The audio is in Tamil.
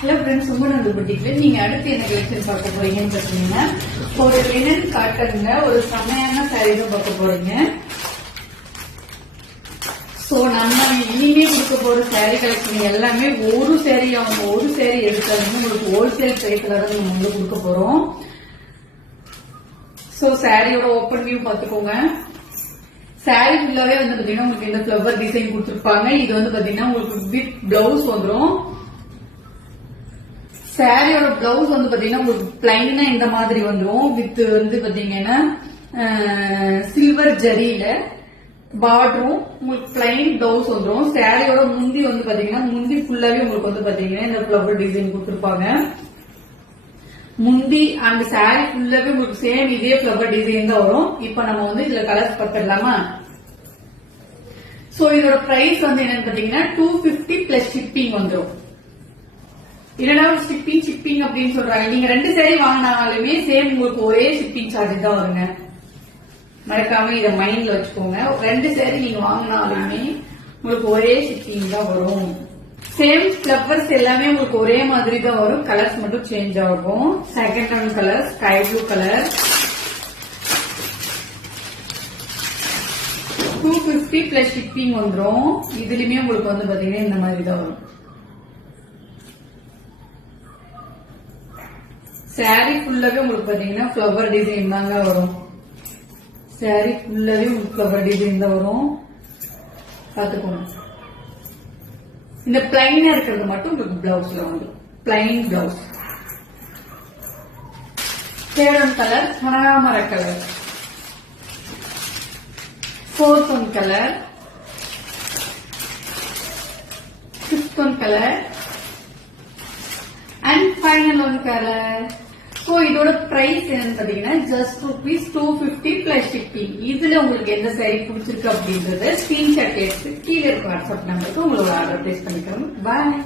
ஹலோ ஃப்ரெண்ட்ஸ், உங்களோட புட்டிக்ல நீங்க அடுத்து என்ன கலெக்ஷன் பார்க்க போறீங்கன்னு பாத்தீங்கன்னா, ஒரு லினன் காட்டன்ல ஒரு செமையான சாரீ தான் பார்க்க போறீங்க. சோ நம்ம இனிமே கொடுக்க போற சாரீ கலெக்ஷன் எல்லாமே ஒரு சாரீ எடுத்தாலுமே உங்களுக்கு ஹோல்சேல் பிரைஸ்ல தான் நம்ம வந்து கொடுக்க போறோம். சோ சாரியோட ஓப்பன் வியூ பாத்துக்கோங்க. சாரீ ஃபுல்லாவே வந்து பாத்தீங்கன்னா உங்களுக்கு இந்த ஃபிளவர் டிசைன் கொடுத்துருப்பாங்க. இது வந்து பாத்தீங்கன்னா உங்களுக்கு வித் பிளவுஸ் வந்துடும். சாரியோட பிளவுஸ் வந்து பாத்தீங்கன்னா உங்களுக்கு பிளைனா இந்த மாதிரி வந்துடும். வித் வந்து பாத்தீங்கன்னா சில்வர் ஜரியில பார்டரும் உங்களுக்கு பிளைன் பிளவுஸ் வந்துடும். சாரியோட முந்தி வந்து பாத்தீங்கன்னா முந்தி ஃபுல்லாவே உங்களுக்கு வந்து பாத்தீங்கன்னா இந்த ஃபிளவர் டிசைன் கொடுத்துருப்பாங்க. முந்தி அந்த சாரி ஃபுல்லாவே உங்களுக்கு சேம் இதே ஃபிளவர் டிசைன் தான் வரும். இப்ப நம்ம வந்து இதுல கலர்ஸ் பார்த்துடலாமா? சோ இதோட பிரைஸ் வந்து என்னன்னு பாத்தீங்கன்னா 250 பிளஸ் ஷிப்பிங் வந்துடும். இல்லைன்னா ஷிப்பிங் அப்படின்னு சொல்றாங்க. நீங்க 2 சாரி வாங்கினாலுமே சேம் உங்களுக்கு ஒரே ஷிப்பிங் சார்ஜ் தான் வருங்க. மறக்காம இதை மைண்ட்ல வச்சுக்கோங்க. 2 சாரி நீங்க வாங்கினாலுமே உங்களுக்கு ஒரே ஷிப்பிங் தான் வரும். சேம் ஃபிளவர்ஸ் எல்லாமே உங்களுக்கு ஒரே மாதிரி தான் வரும். கலர்ஸ் மட்டும் சேஞ்ச் ஆகும். Second one colour sky blue colour 250 plus shipping வந்துடும். இதுலயுமே உங்களுக்கு வந்து பாத்தீங்கன்னா இந்த மாதிரி தான் வரும். சாரி ஃபுல்லாவே உங்களுக்கு பாத்தீங்கன்னா ஃபிளவர் டிசைன் தாங்க வரும். சாரி ஃபுல்லாவே உங்களுக்கு ஃபிளவர் டிசைன் தான் வரும். பாத்துக்கோங்க. இந்த பிளைனா இருக்கிறது மட்டும் உங்களுக்கு பிளவுஸ்ல வந்துடும். Plain blouse. Third one colour கனகாமர colour. Fourth one colour, fifth one colour and final one colour. So இதோட பிரைஸ் என்னன்னு பாத்தீங்கன்னா ஜஸ்ட் ₹250 பிளஸ் ஷிப்பிங். இதுல உங்களுக்கு எந்த சாரி பிடிச்சிருக்கு அப்படின்றத ஸ்கிரீன்ஷாட் எடுத்து கீழே இருக்க வாட்ஸ்அப் நம்பருக்கு உங்களோட ஆர்டர் பிளேஸ் பண்ணிக்கோங்க. பாய்.